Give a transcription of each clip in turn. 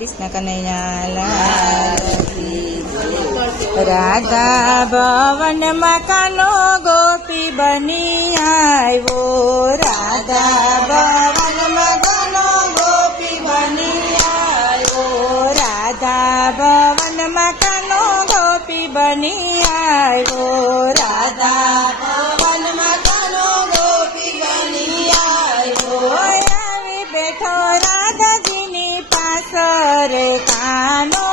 કૃષ્ણ કનૈયા લાલ કી જય। રાધા ભવન મકાનો ગોપી બની આવ્યો, રાધા ભવન મકાનો ગોપી બની આવ્યો, રાધા ભવન મકાનો ગોપી બની આવ્યો, રાધા ભવન મકાનો ગોપી બની આવ્યો। આવી બેઠો રાધાજીની પાછળ કાનો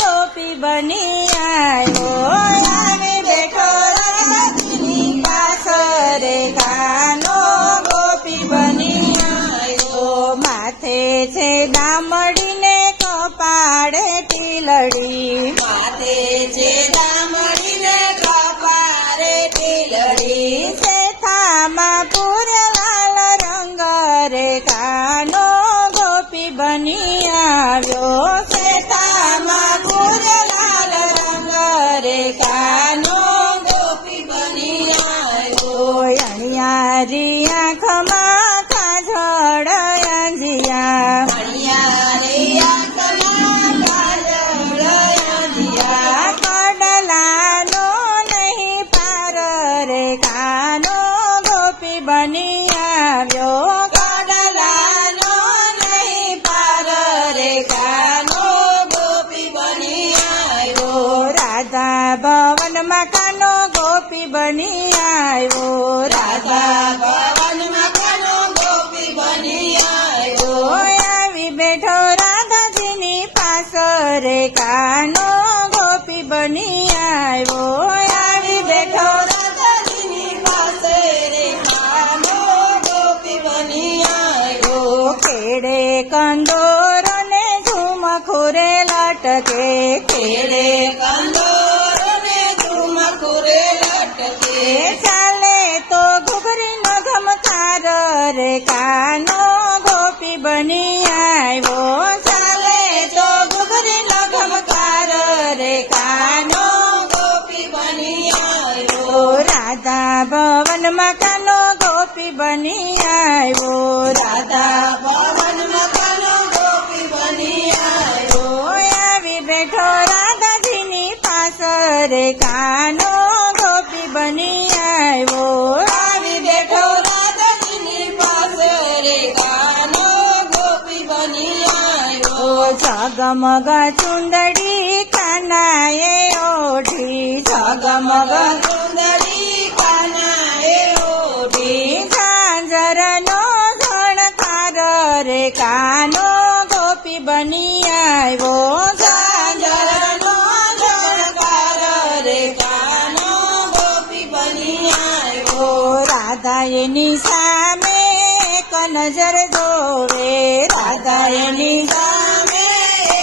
ગોપી બની આવ્યો, આવી બેઠો રાધાજીની પાછળ કાનો ગોપી બની આવ્યો। માથે છે દામડીને કપાળે ટીલડી, માથે છે દામડીને કપાળે ટીલડી, શેથામાં પૂરલાલ રંગ રે કાનો ગોપી બની આવ્યો, શેથામાં પૂરલાલ રંગ રે કાનો ગોપી બની આવ્યો। અણિયારી આંખમાં કાજળ અંજિયા, અણિયારી આંખમાં કાજળ અંજિયા, કડલાનો નહીં પાર રે કાનો ગોપી બની આવ્યો, કડલાનો નહીં પાર રે કાનો ગોપી બની આવ્યો। રાધા ભવનમાં કાનો ગોપી બની આવ્યો, રાધા ભવનમાં કાનો ગોપી બની આવ્યો। આવી બેઠો રાધાજીની પાછળ કાનો ગોપી બની આવ્યો, આવી બેઠો રાધાજીની પાછળ કાનો ગોપી બની આવ્યો। ખેડે કંદોરો ને ઝુમખુરે લટકે, ખેડે કંદોરો ને ઝુમખુરે લટકે, ચાલે તો ઘૂઘરીનો ઘમકાર રે કાનો ગોપી બની આવ્યો, ચાલે તો ઘૂઘરીનો ઘમકાર રે કાનો ગોપી બની આવ્યો। રાધા ભવનમાં કાનો ગોપી બની આવ્યો, રાધા ભવનમાં કાનો ગોપી બની આવ્યો। આવી બેઠો રાધાજીની પાછળ કાનો ગોપી બની આવ્યો, આવી બેઠો રાધાજીની પાછળ કાનો ગોપી બની આવ્યો। જગમગ ચુંદડી કાનાએ ઓઢી, જગમગ ચુંદડી કાનાએ ઓઢી, ઝાંઝરનો ઝણકાર રે કાનો ગોપી બની આવ્યો, ઝાંઝરનો ઝણકાર રે કાનો ગોપી બની આવ્યો। રાધા એની સામે એક નજર જોવે, રાધા એની સામે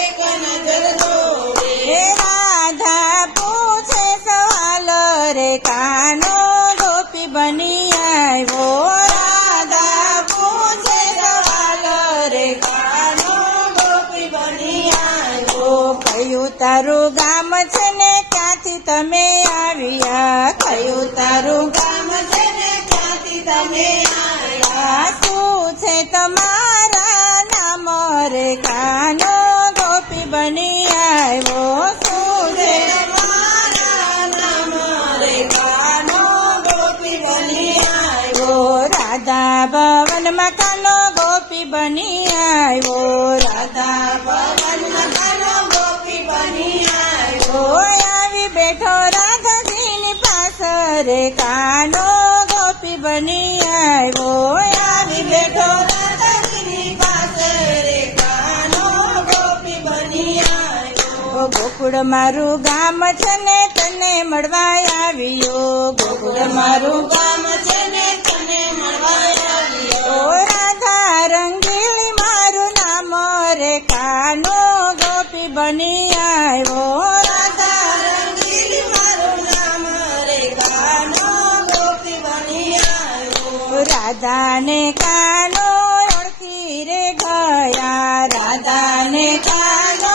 એક નજર જોવે, રાધા પૂછે સવાલ રે કાનો ગોપી બની આવ્યો, રાધા પૂછે સવાલ રે કાનો ગોપી બની આવ્યો। કયું તારું ગામ છે ને ક્યાંથી તમે આવ્યા, કયું તારું ગામ છે ને ક્યાંથી તમે આવ્યા, શું છે તમારા નામ રે કાનો ગોપી બની આવ્યો, શું છે તમારા નામ રે કાનો ગોપી બની આવ્યો। રાધા ભવનમાં કાનો ગોપી બની આવ્યો, રાધા ભવનમાં કાનો ગોપી બની આવ્યો। આવી બેઠો રાધાજીની પાછળ કાનો ગોપી બની આવ્યો, આવી બેઠો રાધાજીની પાછળ કાનો ગોપી બની આવ્યો। ગોકુળ મારું ગામ છે ને તને મળવા આવ્યો, ગોકુળ મારું ગામ છે ને તને મળવા આવ્યો, રાધા રંગીલી મારું નામ રે કાનો ગોપી બની આવ્યો, રાધા રંગીલી મારું નામ રે કાનો ગોપી બની આવ્યો। રાધાને કાનો ઓળખી રે ગયા, રાધાને કાનો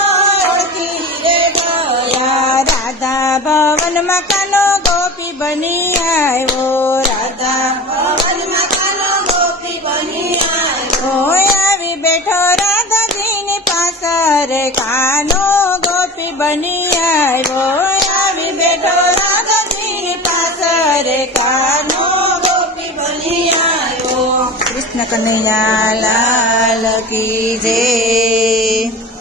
ઓળખી રે ગયા, રાધા ભવનમાં કાનો ગોપી બની આવ્યો, રાધા ભવનમાં કાનો ગોપી બની આવ્યો। આવી બેઠો રાધાજીની પાછળ રે કાનો ગોપી બની આવ્યો આવી બેઠો રાધાજી પાસે રે કાનો ગોપી બની આવ્યો કૃષ્ણ કનૈયા લાલ કી જય